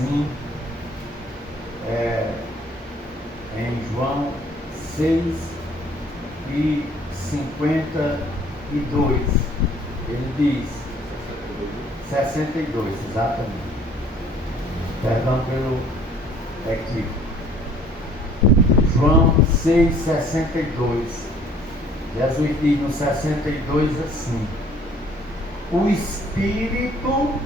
assim, em João 6:52. Ele diz, 62, exatamente. Perdão pelo equívoco. João 6:62. Jesus diz no 62 assim: o Espírito,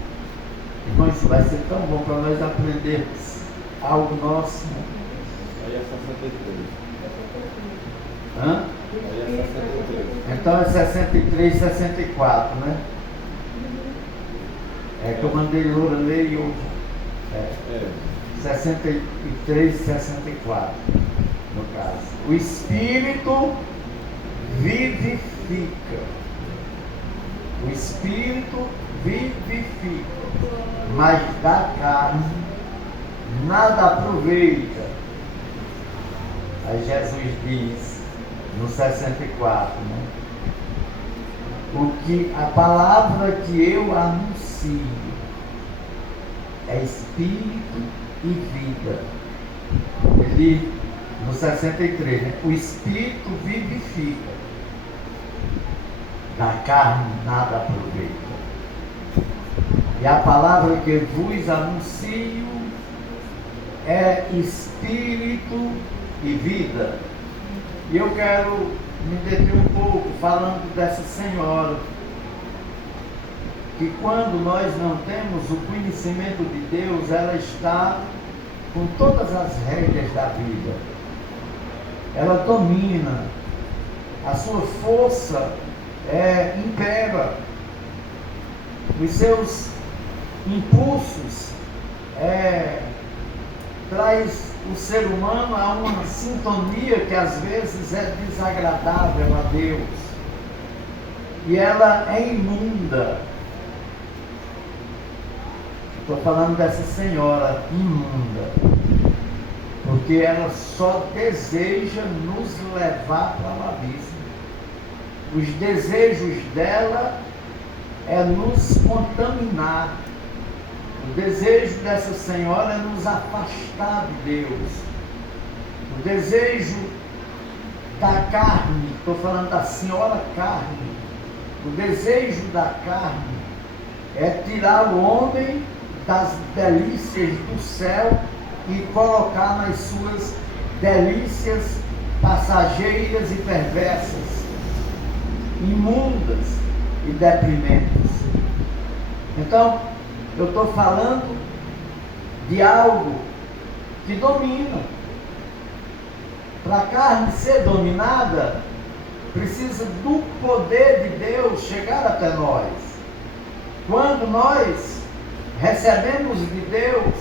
irmãos, isso vai ser tão bom para nós aprendermos algo nosso. Aí é 63. Hã? Aí é 63. Então é 63, 64, né? É que eu mandei Loura ler e hoje. 63, 64, no caso. O Espírito vivifica. O Espírito vivifica, mas da carne nada aproveita. Aí Jesus diz no 64, né? O que a palavra que eu anuncio é Espírito e vida. Ele, no 63, né? O Espírito vivifica, da carne nada aproveita. E a palavra que vos anuncio é Espírito e vida. E eu quero me deter um pouco falando dessa senhora, que quando nós não temos o conhecimento de Deus, ela está com todas as rédeas da vida. Ela domina, a sua força impera, os seus impulsos traz o ser humano a uma sintonia que às vezes é desagradável a Deus, e ela é imunda. Estou falando dessa senhora imunda, porque ela só deseja nos levar para o abismo. Os desejos dela é nos contaminar. O desejo dessa senhora é nos afastar de Deus. O desejo da carne, estou falando da senhora carne, o desejo da carne é tirar o homem das delícias do céu e colocar nas suas delícias passageiras e perversas, imundas e deprimentes. Então, eu estou falando de algo que domina. Para a carne ser dominada, precisa do poder de Deus chegar até nós. Quando nós recebemos de Deus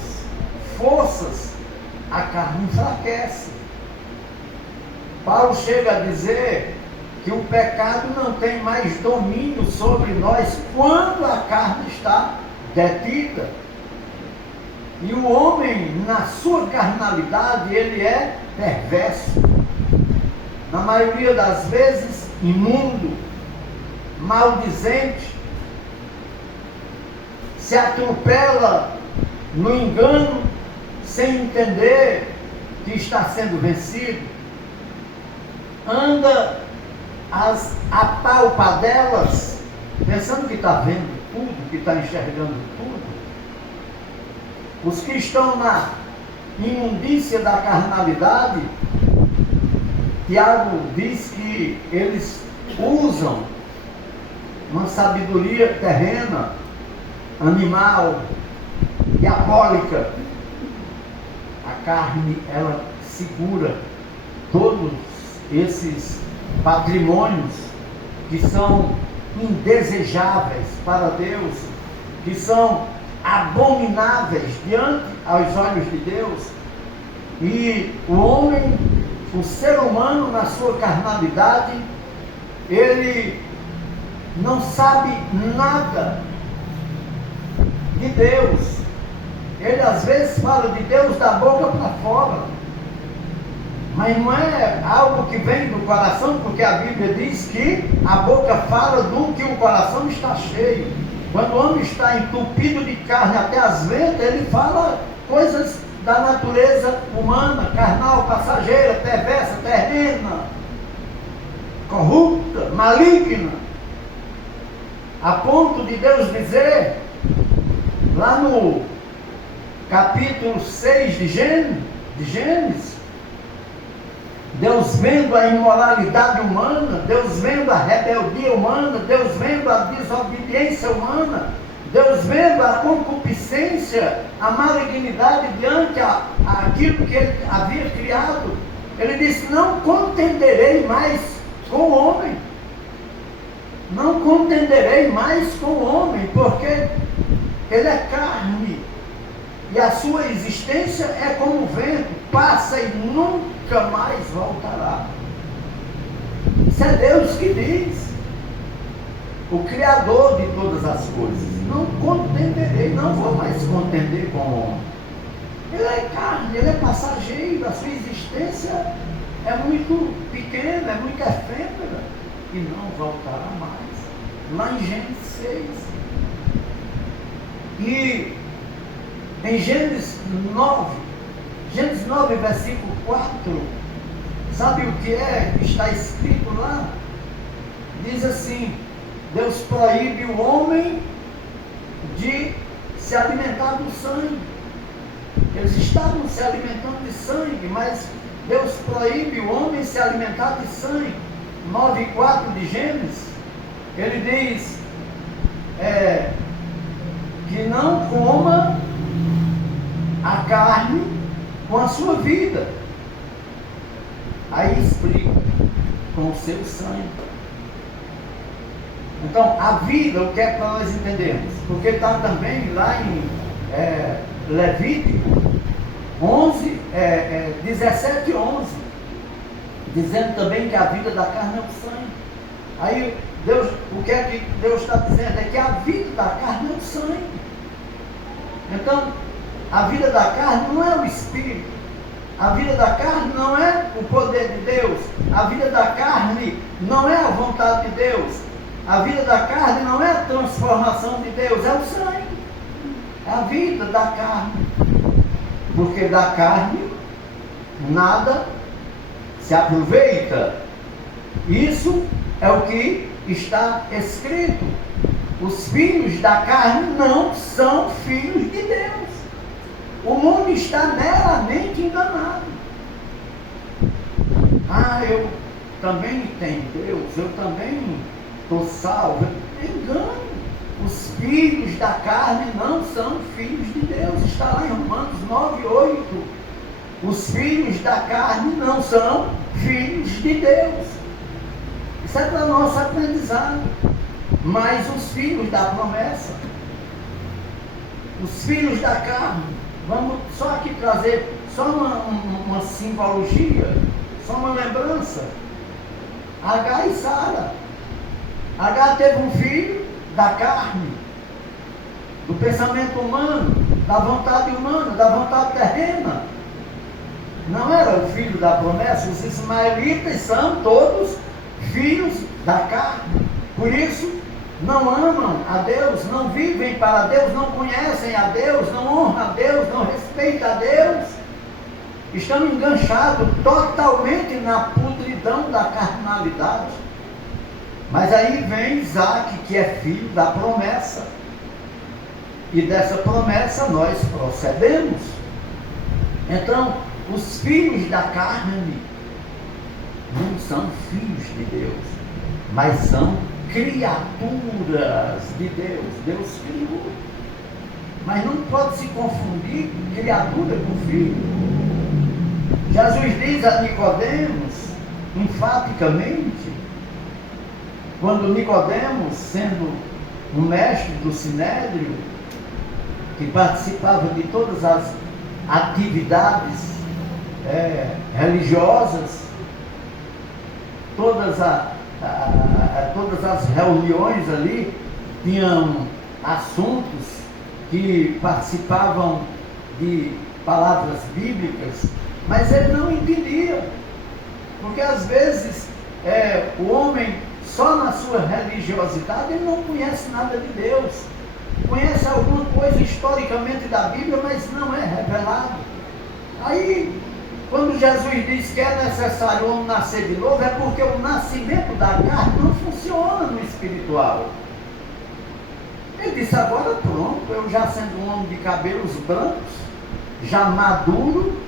forças, a carne enfraquece. Paulo chega a dizer que o pecado não tem mais domínio sobre nós quando a carne está detida. E o homem, na sua carnalidade, ele é perverso, na maioria das vezes imundo, maldizente, se atropela no engano, sem entender que está sendo vencido, anda a palpadelas, pensando que está vendo tudo, que está enxergando tudo. Os que estão na imundícia da carnalidade, Tiago diz que eles usam uma sabedoria terrena, animal, diabólica. A carne, ela segura todos esses patrimônios que são indesejáveis para Deus, que são abomináveis diante aos olhos de Deus. E o homem, o ser humano na sua carnalidade, ele não sabe nada de Deus. Ele às vezes fala de Deus da boca para fora, mas não é algo que vem do coração, porque a Bíblia diz que a boca fala do que o coração está cheio. Quando o homem está entupido de carne até as ventas, ele fala coisas da natureza humana, carnal, passageira, perversa, terrena, corrupta, maligna, a ponto de Deus dizer, lá no capítulo 6 de Gênesis, Deus vendo a imoralidade humana, Deus vendo a rebeldia humana, Deus vendo a desobediência humana, Deus vendo a concupiscência, a malignidade diante aquilo que Ele havia criado, Ele disse: não contenderei mais com o homem, não contenderei mais com o homem, porque ele é carne, e a sua existência é como o vento, passa e nunca mais voltará. Isso é Deus que diz, o Criador de todas as coisas. Não contenderei, não vou mais contender com o homem. Ele é carne, ele é passageiro, a sua existência é muito pequena, é muito efêmera, e não voltará mais. Lá em Gênesis 6. E em Gênesis 9, versículo 4, sabe o que é que está escrito lá? Diz assim: Deus proíbe o homem de se alimentar do sangue. Eles estavam se alimentando de sangue, mas Deus proíbe o homem se alimentar de sangue. 9:4 de Gênesis, ele diz que não coma a carne com a sua vida. Aí explica, com o seu sangue. Então, a vida, o que é para nós entendermos? Porque está também lá em Levítico 17:11, dizendo também que a vida da carne é o sangue. Aí, Deus, o que é que Deus está dizendo? É que a vida da carne é o sangue. Então, a vida da carne não é o Espírito. A vida da carne não é o poder de Deus. A vida da carne não é a vontade de Deus. A vida da carne não é a transformação de Deus, é o sangue. É a vida da carne. Porque da carne nada se aproveita. Isso é o que está escrito. Os filhos da carne não são filhos de Deus. O mundo está meramente enganado. Eu também tenho Deus, eu também estou salvo. Engano. Os filhos da carne não são filhos de Deus. Está lá em Romanos 9:8. Os filhos da carne não são filhos de Deus. Isso é para nosso aprendizado. Mas os filhos da promessa, os filhos da carne, vamos só aqui trazer só uma simbologia, só uma lembrança. Agar e Sara. Agar teve um filho da carne, do pensamento humano, da vontade humana, da vontade terrena. Não era o filho da promessa. Os ismaelitas são todos filhos da carne. Por isso, não amam a Deus, não vivem para Deus, não conhecem a Deus, não honram a Deus, não respeitam a Deus. Estão enganchados totalmente na podridão da carnalidade. Mas aí vem Isaac, que é filho da promessa. E dessa promessa nós procedemos. Então, os filhos da carne não são filhos de Deus, mas são criaturas de Deus. Deus criou. Mas não pode se confundir criatura com filho. Jesus diz a Nicodemos, enfaticamente, quando Nicodemos, sendo um mestre do Sinédrio, que participava de todas as atividades religiosas, todas as reuniões ali tinham assuntos que participavam de palavras bíblicas, mas ele não entendia, porque às vezes o homem, só na sua religiosidade, ele não conhece nada de Deus, conhece alguma coisa historicamente da Bíblia, mas não é revelado Aí, quando Jesus diz que é necessário o homem nascer de novo, é porque o nascimento da carne não funciona no espiritual. Ele disse, agora pronto, eu já sendo um homem de cabelos brancos, já maduro,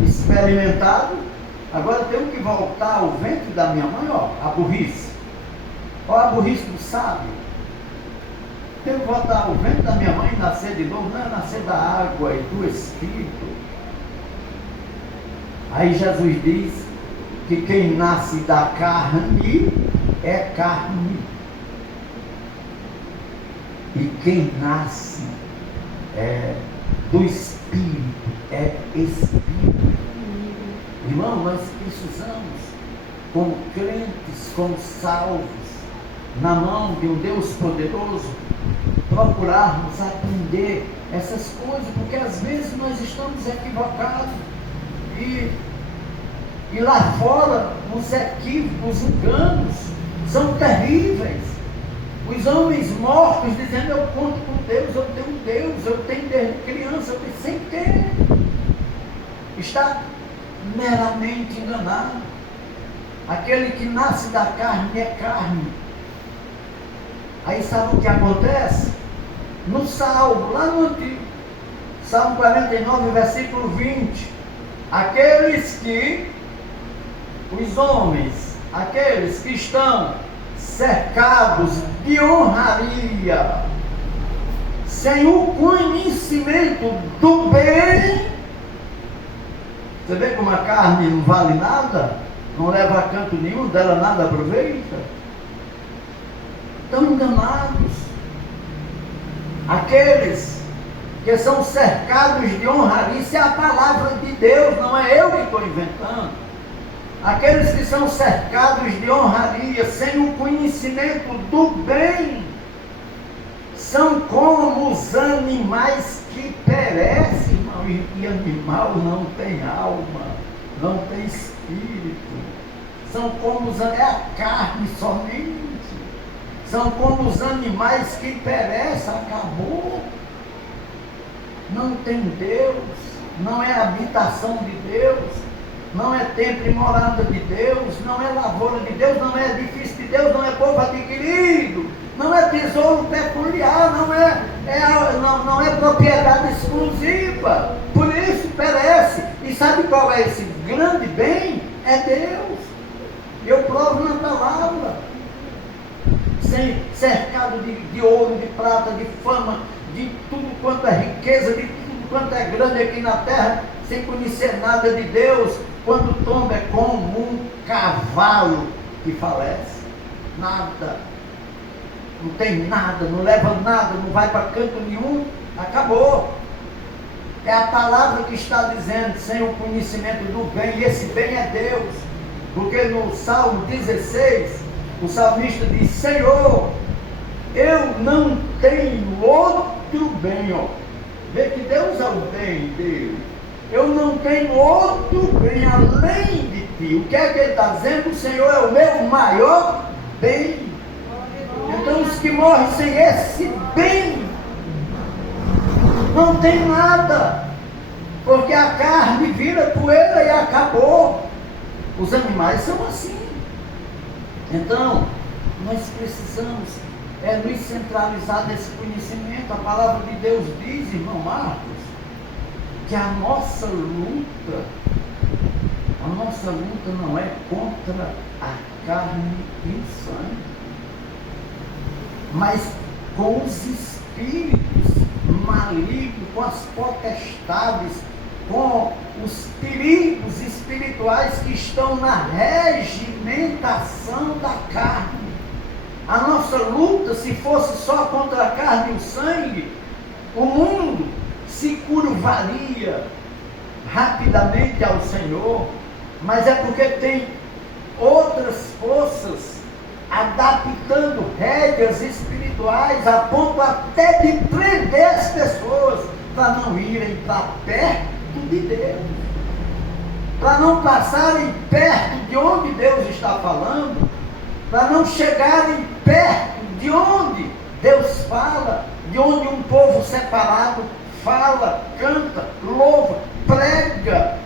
experimentado, agora tenho que voltar ao ventre da minha mãe, ó, a burrice. Ó, a burrice do sábio. Tenho que voltar ao ventre da minha mãe e nascer de novo, não é nascer da água e do Espírito. Aí Jesus diz que quem nasce da carne é carne. E quem nasce do Espírito é Espírito. Irmão, nós precisamos, como crentes, como salvos, na mão de um Deus poderoso, procurarmos aprender essas coisas, porque às vezes nós estamos equivocados. E lá fora, os equívocos, os enganos, são terríveis. Os homens mortos dizendo, eu conto com Deus, eu tenho desde criança, eu tenho sem ter. Está meramente enganado. Aquele que nasce da carne é carne. Aí sabe o que acontece? No Salmo, lá no Antigo, Salmo 49, versículo 20. Aqueles que, os homens, aqueles que estão cercados de honraria, sem o conhecimento do bem. Você vê como a carne não vale nada, não leva a canto nenhum, dela nada aproveita. Estão enganados. Aqueles que são cercados de honraria, isso é a palavra de Deus, não é eu que estou inventando. Aqueles que são cercados de honraria, sem o conhecimento do bem, são como os animais que perecem, irmão. E animal não tem alma, não tem espírito. São como os animais, é a carne somente. São como os animais que perecem, acabou. Não tem Deus, não é habitação de Deus, não é templo e morada de Deus, não é lavoura de Deus, não é edifício de Deus, não é povo adquirido, não é tesouro peculiar, não é propriedade exclusiva, por isso perece. E sabe qual é esse grande bem? É Deus. Eu provo na palavra. Cercado de ouro, de prata, de fama, de tudo quanto é riqueza, de tudo quanto é grande aqui na terra, sem conhecer nada de Deus, quando tomba é como um cavalo que falece. Nada. Não tem nada, não leva nada, não vai para canto nenhum, acabou. É a palavra que está dizendo, sem o conhecimento do bem, e esse bem é Deus. Porque no Salmo 16, o salmista diz, Senhor, eu não tenho outro bem, ó. Vê que Deus é o bem dele. Eu não tenho outro bem além de ti. O que é que ele está dizendo? O Senhor é o meu maior bem. Então os que morrem sem esse bem não tem nada, porque a carne vira poeira e acabou. Os animais são assim. Então nós precisamos nos centralizar nesse conhecimento. A palavra de Deus diz, irmão Marcos, que a nossa luta não é contra a carne e o sangue, mas com os espíritos malignos, com as potestades, com os perigos espirituais que estão na regimentação da carne. A nossa luta, se fosse só contra a carne e o sangue, o mundo se curvaria rapidamente ao Senhor, mas é porque tem outras forças adaptando rédeas espirituais a ponto até de prender as pessoas para não irem para perto de Deus, para não passarem perto de onde Deus está falando, para não chegarem perto de onde Deus fala, de onde um povo separado fala, canta, louva, prega,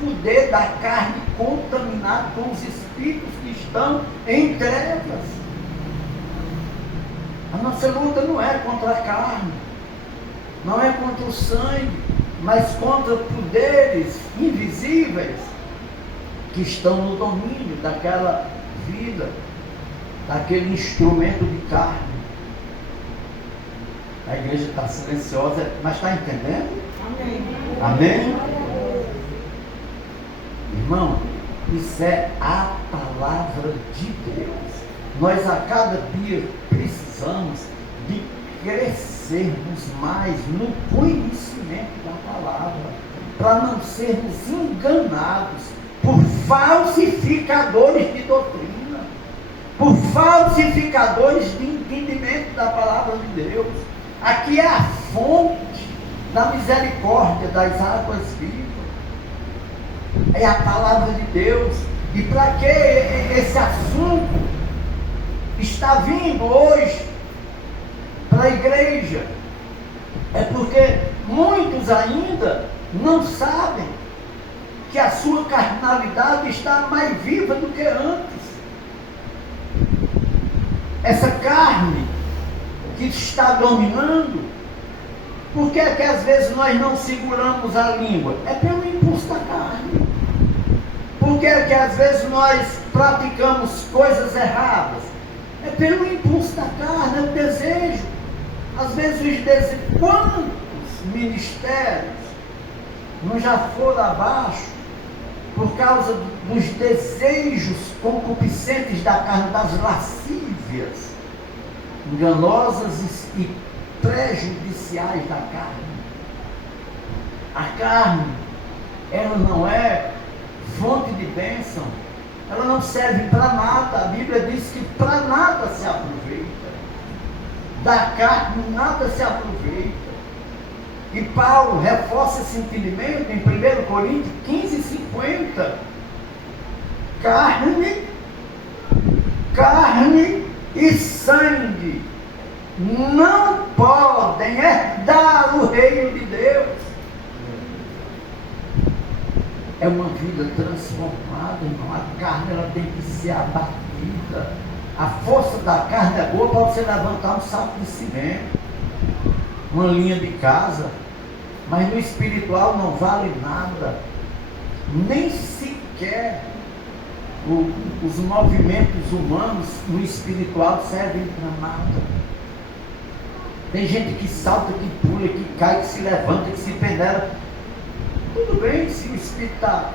poder da carne contaminar com os espíritos que estão em trevas. A nossa luta não é contra a carne, não é contra o sangue, mas contra poderes invisíveis que estão no domínio daquela vida, daquele instrumento de carne. A igreja está silenciosa, mas está entendendo? Amém. Amém? Irmão, isso é a palavra de Deus. Nós a cada dia precisamos de crescermos mais no conhecimento da palavra, para não sermos enganados por falsificadores de doutrina, por falsificadores de entendimento da palavra de Deus. Aqui é a fonte da misericórdia das águas vivas. É a palavra de Deus. E para que esse assunto está vindo hoje para a igreja? É porque muitos ainda não sabem que a sua carnalidade está mais viva do que antes. Essa carne que está dominando, por que é que às vezes nós não seguramos a língua? É pelo impulso da carne. Por que é que às vezes nós praticamos coisas erradas? É pelo impulso da carne, é o desejo. Às vezes os desejos. Quantos ministérios não já foram abaixo por causa dos desejos concupiscentes da carne, das lascívias enganosas e prejudiciais da carne? A carne, ela não é fonte de bênção, ela não serve para nada. A Bíblia diz que para nada se aproveita. Da carne nada se aproveita. E Paulo reforça esse entendimento em 1 Coríntios 15:50. Carne e sangue não podem herdar o reino de Deus. É uma vida transformada, irmão. A carne, ela tem que ser abatida. A força da carne é boa para você levantar um saco de cimento, uma linha de casa, mas no espiritual não vale nada. Nem sequer os movimentos humanos no espiritual servem para nada. Tem gente que salta, que pula, que cai, que se levanta, que se peneira. Tudo bem, se o Espírito está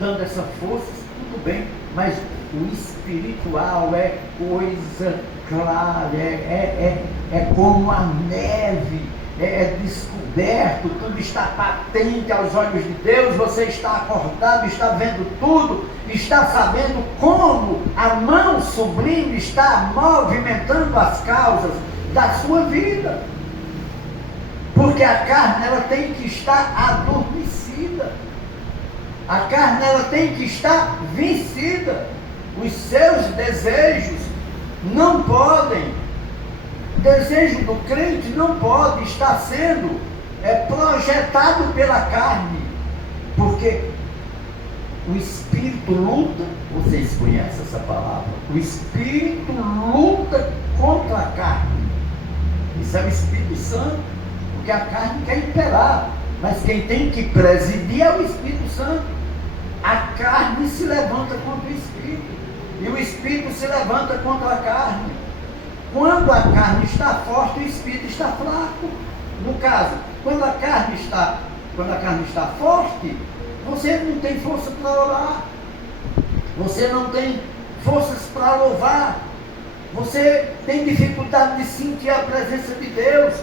dando essa força, tudo bem, mas o espiritual é coisa clara, é como a neve, é descoberto, tudo está patente aos olhos de Deus. Você está acordado, está vendo tudo, está sabendo como a mão sublime está movimentando as causas da sua vida. Porque a carne, ela tem que estar adormecida. A carne, ela tem que estar vencida. Os seus desejos não podem, o desejo do crente não pode estar sendo projetado pela carne. Porque o Espírito luta, vocês conhecem essa palavra, o Espírito luta contra a carne. Isso é o Espírito Santo. Porque a carne quer imperar, mas quem tem que presidir é o Espírito Santo. A carne se levanta contra o Espírito, e o Espírito se levanta contra a carne. Quando a carne está forte, o Espírito está fraco. No caso, quando a carne está forte, você não tem força para orar, você não tem forças para louvar, você tem dificuldade de sentir a presença de Deus.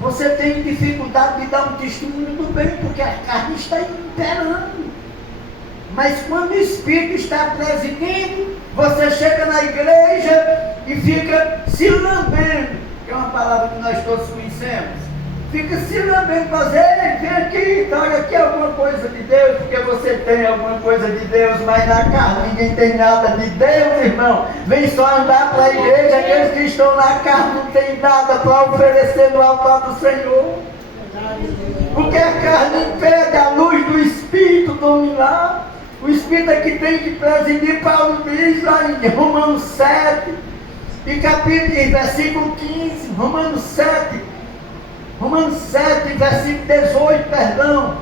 Você tem dificuldade de dar um testemunho do bem, porque a carne está imperando. Mas quando o Espírito está presidindo, você chega na igreja e fica se lambendo, que é uma palavra que nós todos conhecemos. Fica se lambendo, fazer, vem aqui, traga aqui alguma coisa de Deus, porque você tem alguma coisa de Deus, mas na carne ninguém tem nada de Deus, irmão. Vem só andar para a igreja, aqueles que estão na carne não tem nada para oferecer no altar do Senhor. Porque a carne impede a luz do Espírito dominar. O Espírito é que tem que presidir. Paulo diz lá em Romanos 7, e versículo 15, Romanos 7, versículo 18, perdão.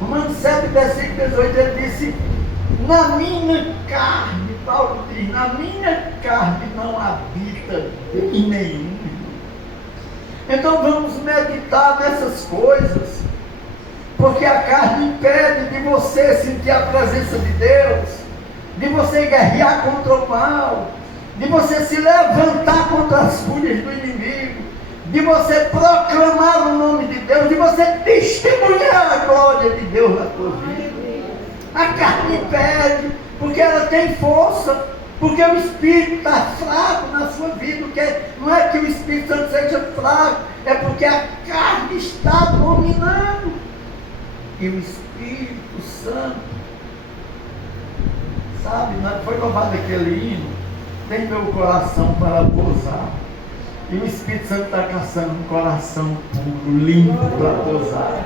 Romanos 7, versículo 18, ele disse: na minha carne, Paulo diz, na minha carne não habita em nenhum. Então vamos meditar nessas coisas, porque a carne impede de você sentir a presença de Deus, de você guerrear contra o mal, de você se levantar contra as fúrias do inimigo, de você proclamar o nome de Deus, de você testemunhar a glória de Deus na tua vida. A carne impede, porque ela tem força, porque o Espírito está fraco na sua vida. Não é que o Espírito Santo seja fraco, é porque a carne está dominando. E o Espírito Santo, sabe, foi louvado aquele hino, tem meu coração para pousar. E o Espírito Santo está caçando um coração puro, limpo para pousar.